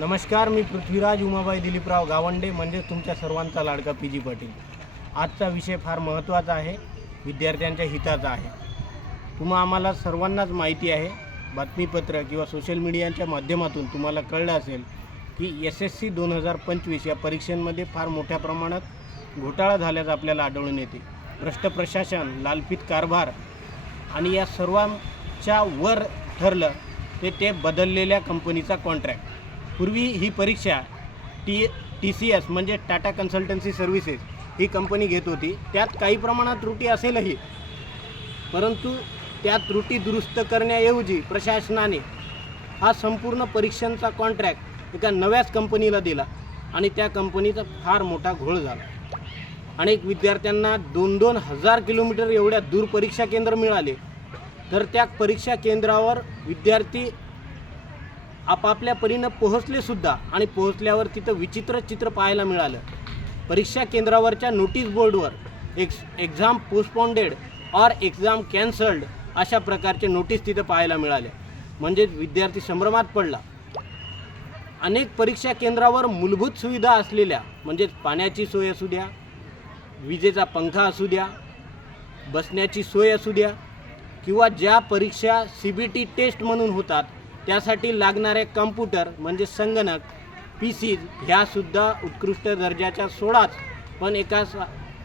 नमस्कार, मी पृथ्वीराज उमाबाई दिलीपराव गावंडे म्हणजे तुमच्या सर्वांचा लाडका PG पाटील। आजचा विषय फार महत्त्वाचा आहे, विद्यार्थ्यांच्या हिताचा आहे। आम्हाला सर्वांनाच माहिती आहे, बातमीपत्र किंवा सोशल मीडियाच्या माध्यमातून तुम्हाला कळलं असेल की SSC 2025 या परीक्षांमध्ये फार मोठ्या प्रमाणात घोटाळा झाल्याचं आपल्याला आढळून येते। भ्रष्ट प्रशासन, लालफित कारभार आणि या सर्वांच्या वर ठरलं ते बदललेल्या कंपनीचा कॉन्ट्रॅक्ट। पूर्वी ही परीक्षा TCS म्हणजे टाटा कन्सल्टन्सी सर्व्हिसेस ही कंपनी घेत होती। त्यात काही प्रमाणात त्रुटी असेलही, परंतु त्या त्रुटी दुरुस्त करण्याऐवजी प्रशासनाने हा संपूर्ण परीक्षांचा कॉन्ट्रॅक्ट एका नव्याच कंपनीला दिला आणि त्या कंपनीचा फार मोठा घोळ झाला। अनेक विद्यार्थ्यांना 2-2 हजार किलोमीटर एवढ्या दूर परीक्षा केंद्र मिळाले, तर त्या परीक्षा केंद्रावर विद्यार्थी आपापल्या परीनं पोहोचलेसुद्धा आणि पोहोचल्यावर तिथं विचित्र चित्र पाहायला मिळालं। परीक्षा केंद्रावरच्या नोटीस बोर्डवर एक्झाम पोस्टपोंडेड और एक्झाम कॅन्सल्ड अशा प्रकारचे नोटीस तिथं पाहायला मिळाले, म्हणजे विद्यार्थी संभ्रमात पडला। अनेक परीक्षा केंद्रावर मूलभूत सुविधा असलेल्या म्हणजे पाण्याची सोय असू द्या, विजेचा पंखा असू द्या, बसण्याची सोय असू द्या किंवा ज्या परीक्षा CBT टेस्ट म्हणून होतात त्यासाठी लागणारे कॉम्प्युटर म्हणजे संगणक PCs ह्यासुद्धा उत्कृष्ट दर्जाच्या सोडाच, पण एका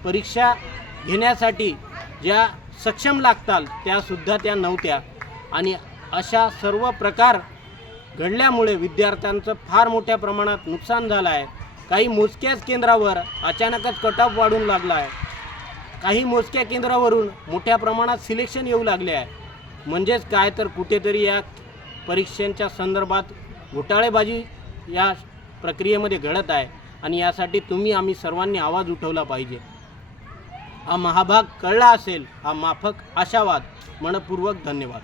परीक्षा घेण्यासाठी ज्या सक्षम लागतात त्यासुद्धा त्या नव्हत्या। आणि अशा सर्व प्रकार घडल्यामुळे विद्यार्थ्यांचं फार मोठ्या प्रमाणात नुकसान झालं आहे। काही मोजक्याच केंद्रावर अचानकच कट ऑफ वाढून लागला आहे, काही मोजक्या केंद्रावरून मोठ्या प्रमाणात सिलेक्शन येऊ लागले आहे। म्हणजेच काय तर कुठेतरी या परीक्षांच्या संदर्भात घोटाळेबाजी या प्रक्रियेमध्ये घडत आहे आणि यासाठी आम्ही सर्वांनी आवाज उठवला पाहिजे। हा महाभाग कळला असेल, हा माफक आशावाद। मनपूर्वक धन्यवाद।